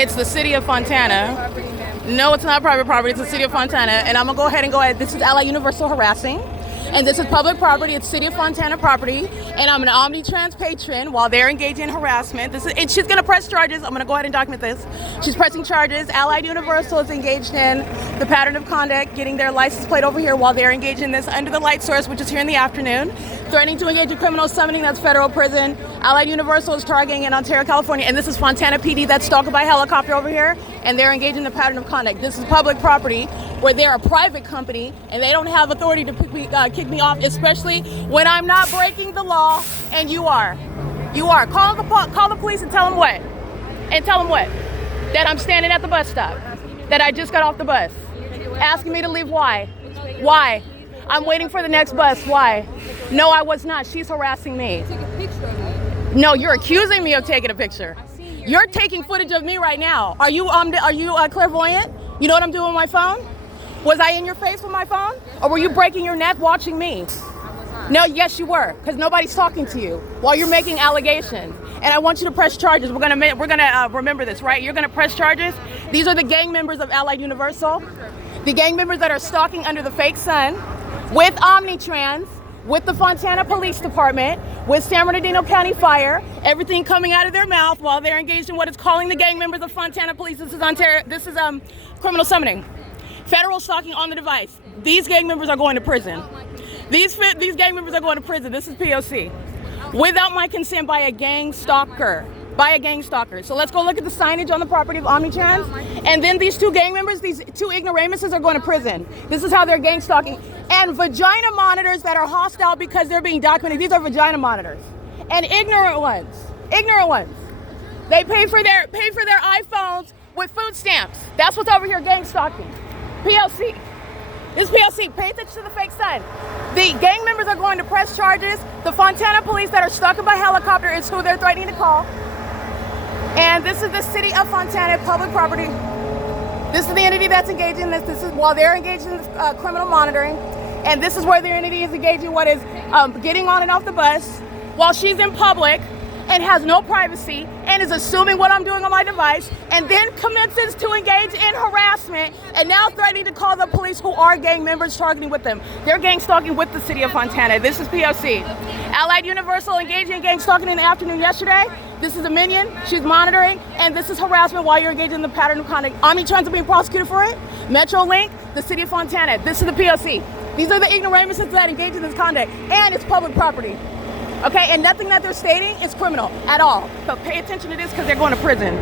It's the city of Fontana. No, it's not private property. It's the city of Fontana. And I'm going to go ahead. This is Allied Universal harassing. And this is public property. It's city of Fontana property. And I'm an OMNITRANS patron while they're engaging in harassment. And she's going to press charges. I'm going to go ahead and document this. She's pressing charges. Allied Universal is engaged in the pattern of conduct, getting their license plate over here while they're engaged in this under the light source, which is here in the afternoon. Threatening to engage in criminal summoning, that's federal prison. Allied Universal is targeting in Ontario, California. And this is Fontana PD that's stalked by helicopter over here. And they're engaged in the pattern of conduct. This is public property where they're a private company and they don't have authority to kick me off, especially when I'm not breaking the law and you are. You are. Call the police and tell them what? And tell them what? That I'm standing at the bus stop. That I just got off the bus. Asking me to leave. Why? Why? I'm waiting for the next bus. Why? No, I was not. She's harassing me. No, you're accusing me of taking a picture. You're taking footage of me right now. Are you clairvoyant? You know what I'm doing with my phone? Was I in your face with my phone? Or were you breaking your neck watching me? No, yes you were, because nobody's talking to you while you're making allegations. And I want you to press charges. We're gonna remember this, right? You're gonna press charges. These are the gang members of Allied Universal. The gang members that are stalking under the fake sun with OMNITRANS, with the Fontana Police Department, with San Bernardino County Fire, everything coming out of their mouth while they're engaged in what is calling the gang members of Fontana Police. This is criminal summoning. Federal stalking on the device. These gang members are going to prison. These gang members are going to prison. This is P.O.C. Without my consent by a gang stalker. So let's go look at the signage on the property of OMNITRANS. And then these two gang members, these two ignoramuses are going to prison. This is how they're gang stalking. And vagina monitors that are hostile because they're being documented. These are vagina monitors. And ignorant ones. They pay for their iPhones with food stamps. That's what's over here, gang stalking. P.O.C. This is P.O.C. Pay attention to the fake sun. The gang members are going to press charges. The Fontana police that are stuck by helicopter is who they're threatening to call. And this is the city of Fontana, public property. This is the entity that's engaged in this. This is while they're engaged in criminal monitoring. And this is where the entity is engaged in what is getting on and off the bus while she's in public and has no privacy and is assuming what I'm doing on my device and then commences to engage in harassment and now threatening to call the police who are gang members targeting with them. They're gang stalking with the city of Fontana. This is P.O.C. Allied Universal engaging in gang stalking in the afternoon yesterday. This is a minion, she's monitoring, and this is harassment while you're engaged in the pattern of conduct. OMNITRANS are being prosecuted for it. METROLINK, the city of Fontana. This is the P.O.C. These are the ignoramuses that engage in this conduct, and it's public property. Okay, and nothing that they're stating is criminal at all. So pay attention to this because they're going to prison.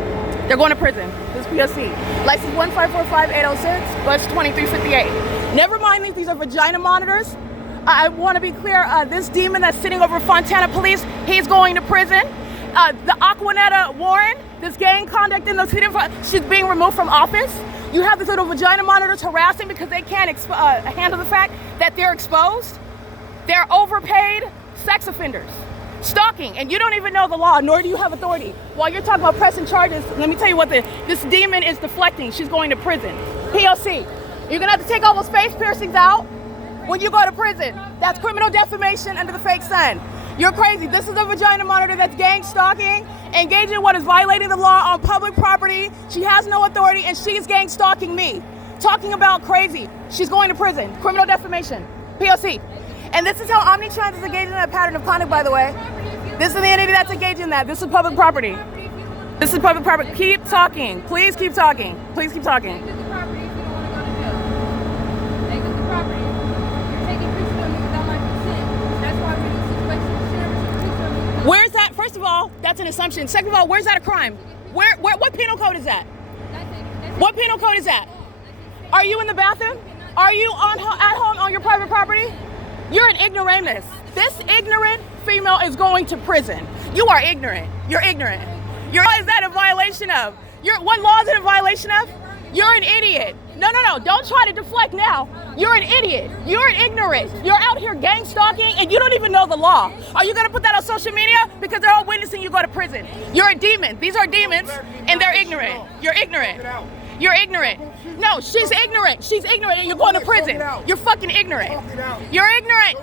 They're going to prison. This is P.O.C. License 1545806, bus 2358. Never mind these are vagina monitors. I want to be clear, this demon that's sitting over Fontana Police, he's going to prison. The Aquanetta Warren, this gang conduct in the city of she's being removed from office. You have these little vagina monitors harassing because they can't handle the fact that they're exposed. They're overpaid sex offenders, stalking, and you don't even know the law, nor do you have authority. While you're talking about pressing charges, let me tell you what this demon is deflecting. She's going to prison. P.O.C. You're gonna have to take all those face piercings out when you go to prison. That's criminal defamation under the fake sun. You're crazy. This is a vagina monitor that's gang stalking, engaging in what is violating the law on public property. She has no authority and she's gang stalking me. Talking about crazy. She's going to prison. Criminal defamation. P.O.C. And this is how OMNITRANS is engaged in that pattern of conduct, by the way. This is the entity that's engaged in that. This is public property. This is public property. Keep talking. Please keep talking. Please keep talking. Where's that? First of all, that's an assumption. Second of all, where's that a crime? What penal code is that? What penal code is that? Are you in the bathroom? Are you at home on your private property? You're an ignoramus. This ignorant female is going to prison. You are ignorant. You're ignorant. What is that a violation of? What law is it a violation of? You're an idiot. No. Don't try to deflect now. You're an idiot. You're an ignorant. You're out here gang stalking and you don't even know the law. Are you going to put that on social media? Because they're all witnessing you go to prison. You're a demon. These are demons and they're ignorant. You're ignorant. You're ignorant. No, she's ignorant. She's ignorant and you're going to prison. You're fucking ignorant. You're ignorant.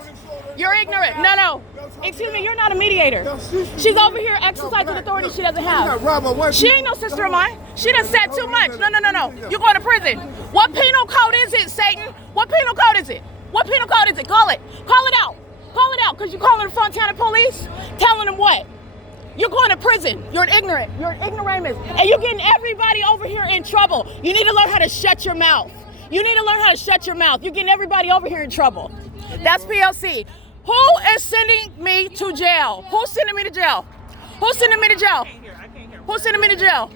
You're ignorant. No. Excuse me, you're not a mediator. She's over here exercising authority she doesn't have. She ain't no sister of mine. She done said too much. No. You're going to prison. What penal code is it, Satan? What penal code is it? What penal code is it? Call it. Call it out. Call it out, because you're calling the Fontana police, telling them what? You're going to prison. You're an ignorant. You're an ignoramus. And you're getting everybody over here in trouble. You need to learn how to shut your mouth. You need to learn how to shut your mouth. You're getting everybody over here in trouble. That's P.O.C. Who is sending me to jail? Who's sending me to jail? Who's sending me to jail? Who's sending me to jail?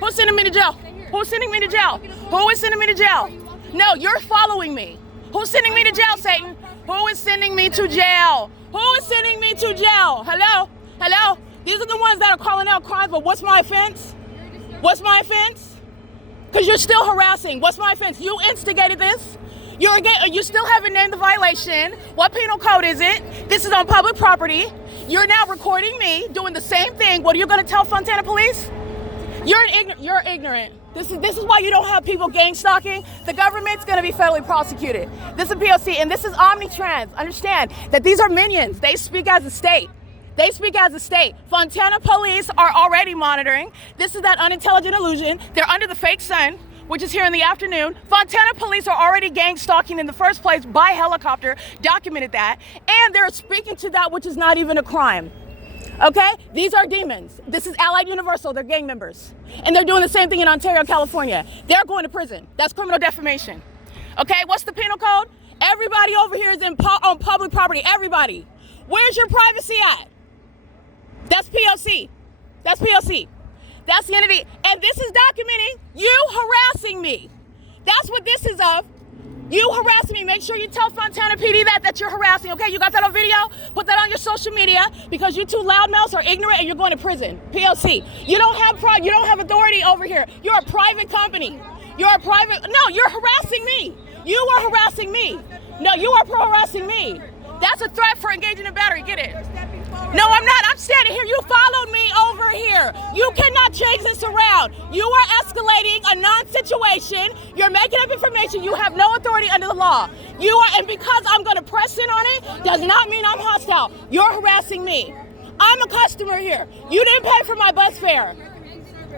Who's sending me to jail? Who's sending me to jail? Who is sending me to jail? No, you're following me. Who's sending me to jail, Satan? Who is sending me to jail? Who is sending me to jail? Hello? Hello? These are the ones that are calling out crimes, but what's my offense? What's my offense? Because you're still harassing. What's my offense? You instigated this. You still haven't named the violation. What penal code is it? This is on public property. You're now recording me doing the same thing. What are you going to tell Fontana police? You're ignorant. This is why you don't have people gang stalking. The government's going to be federally prosecuted. This is P.O.C. and this is OMNITRANS. Understand that these are minions. They speak as a state. They speak as a state. Fontana police are already monitoring. This is that unintelligent illusion. They're under the fake sun, which is here in the afternoon. Fontana police are already gang stalking in the first place by helicopter, documented that, and they're speaking to that which is not even a crime. Okay? These are demons. This is Allied Universal. They're gang members. And they're doing the same thing in Ontario, California. They're going to prison. That's criminal defamation. Okay? What's the penal code? Everybody over here is on public property. Everybody. Where's your privacy at? That's P.O.C. That's P.O.C. That's the entity. And this is documenting you harassing me. That's what this is of. You harassing me. Make sure you tell Fontana PD that you're harassing. Okay, you got that on video? Put that on your social media, because you two loudmouths are ignorant and you're going to prison. P.O.C. You don't have authority over here. You're a private company. You're harassing me. You are harassing me. No, you are harassing me. That's a threat for engaging in battery. Get it? No, I'm not. I'm standing here. You followed me over here. You cannot change this around. You are escalating a non-situation. You're making up information. You have no authority under the law. And because I'm going to press in on it, does not mean I'm hostile. You're harassing me. I'm a customer here. You didn't pay for my bus fare.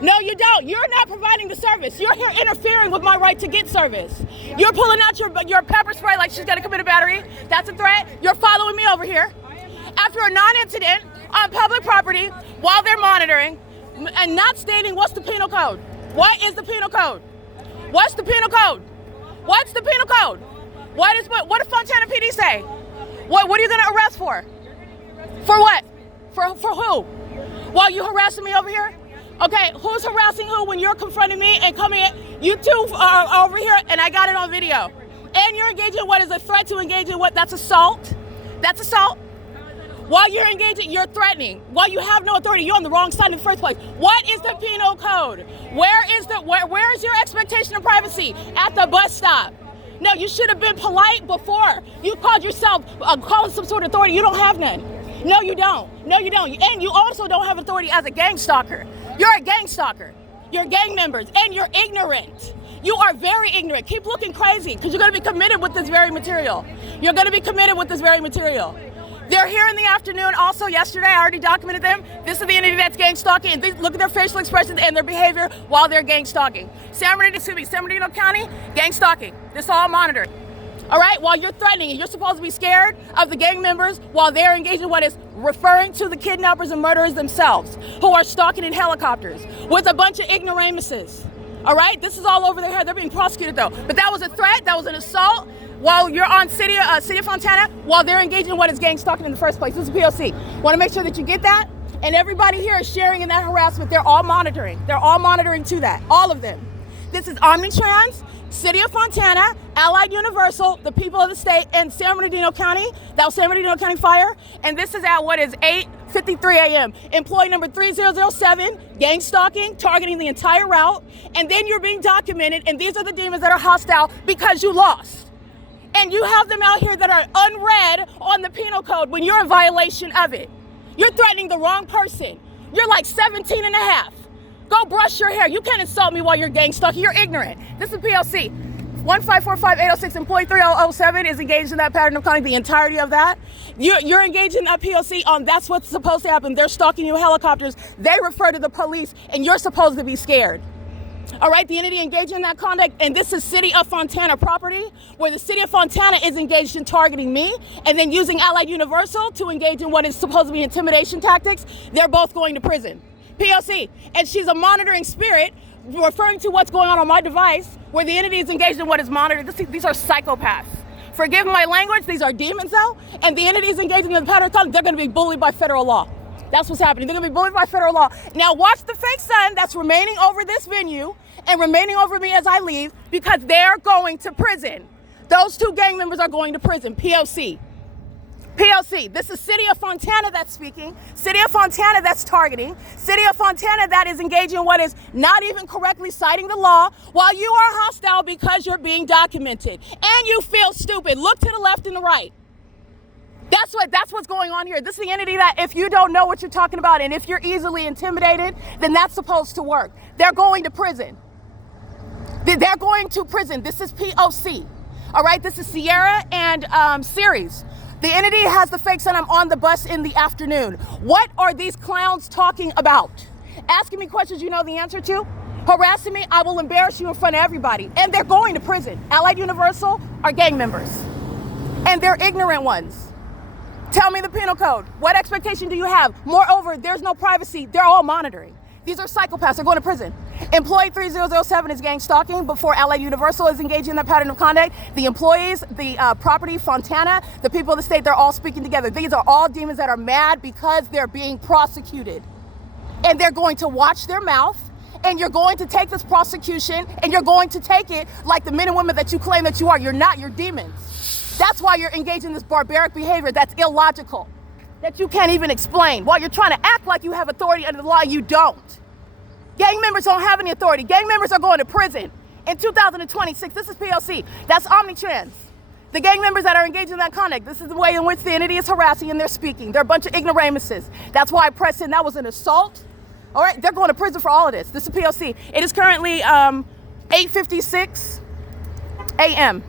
No, you don't. You're not providing the service. You're here interfering with my right to get service. You're pulling out your pepper spray like she's going to commit a battery. That's a threat. You're following me over here. After a non-incident on public property while they're monitoring and not stating what's the penal code. What is the penal code? What's the penal code? What's the penal code? What did Fontana PD say? What are you going to arrest for? For what? For who? While you harassing me over here? Okay, who's harassing who when you're confronting me and coming in? You two are over here and I got it on video. And you're engaging in what is a threat to engage in what? That's assault. That's assault. While you're engaging, you're threatening. While you have no authority, you're on the wrong side in the first place. What is the penal code? Where is your expectation of privacy? At the bus stop. No, you should have been polite before. You called yourself calling some sort of authority. You don't have none. No, you don't. No, you don't. And you also don't have authority as a gang stalker. You're a gang stalker. You're gang members, and you're ignorant. You are very ignorant. Keep looking crazy, because you're going to be committed with this very material. You're going to be committed with this very material. They're here in the afternoon. Also, yesterday, I already documented them. This is the entity that's gang stalking. And look at their facial expressions and their behavior while they're gang stalking. San Bernardino County, gang stalking. This all monitored. All right, while you're threatening, and you're supposed to be scared of the gang members while they're engaged in what is referring to the kidnappers and murderers themselves, who are stalking in helicopters with a bunch of ignoramuses. All right, this is all over their head. They're being prosecuted though. But that was a threat, that was an assault while you're on City of Fontana, while they're engaged in what is gang stalking in the first place. This is P.O.C. Want to make sure that you get that? And everybody here is sharing in that harassment. They're all monitoring. They're all monitoring to that, all of them. This is OMNITRANS, City of Fontana, Allied Universal, the people of the state, and San Bernardino County. That was San Bernardino County Fire. And this is at what is 8:53 a.m. Employee number 3007, gang stalking, targeting the entire route. And then you're being documented, and these are the demons that are hostile because you lost. And you have them out here that are unread on the penal code when you're in violation of it. You're threatening the wrong person. You're like 17 and a half. Go brush your hair. You can't insult me while you're gang stalking. You're ignorant. This is P.O.C. 1545806 employee 3007 is engaged in that pattern of conduct, the entirety of that. You're engaged in that P.O.C. on that's what's supposed to happen. They're stalking you helicopters. They refer to the police and you're supposed to be scared. All right, the entity engaged in that conduct, and this is City of Fontana property, where the City of Fontana is engaged in targeting me and then using Allied Universal to engage in what is supposed to be intimidation tactics. They're both going to prison. P.O.C. And she's a monitoring spirit referring to what's going on my device, where the entity is engaged in what is monitored. These are psychopaths. Forgive my language, these are demons though, and the entity is engaging in the pattern of conduct. They're going to be bullied by federal law. That's what's happening. They're going to be bullied by federal law. Now watch the fake sun that's remaining over this venue and remaining over me as I leave, because they're going to prison. Those two gang members are going to prison. P.O.C. P.O.C. This is City of Fontana that's speaking. City of Fontana that's targeting. City of Fontana that is engaging in what is not even correctly citing the law, while you are hostile because you're being documented. And you feel stupid. Look to the left and the right. That's what's going on here. This is the entity that if you don't know what you're talking about and if you're easily intimidated, then that's supposed to work. They're going to prison. They're going to prison. This is P.O.C. All right, this is Sierra and Series. The entity has the fake sun. I'm on the bus in the afternoon. What are these clowns talking about? Asking me questions you know the answer to? Harassing me, I will embarrass you in front of everybody. And they're going to prison. Allied Universal are gang members. And they're ignorant ones. Tell me the penal code. What expectation do you have? Moreover, there's no privacy. They're all monitoring. These are psychopaths. They're going to prison. Employee 3007 is gang stalking before Allied Universal is engaging in that pattern of conduct. The employees, the property, Fontana, the people of the state, they're all speaking together. These are all demons that are mad because they're being prosecuted. And they're going to watch their mouth, and you're going to take this prosecution, and you're going to take it like the men and women that you claim that you are. You're not. You're demons. That's why you're engaged in this barbaric behavior that's illogical, that you can't even explain. While you're trying to act like you have authority under the law, you don't. Gang members don't have any authority. Gang members are going to prison in 2026. This is P.O.C. That's OMNITRANS. The gang members that are engaged in that conduct, this is the way in which the entity is harassing and they're speaking. They're a bunch of ignoramuses. That's why I pressed in. That was an assault. All right, they're going to prison for all of this. This is P.O.C. It is currently 8:56 a.m.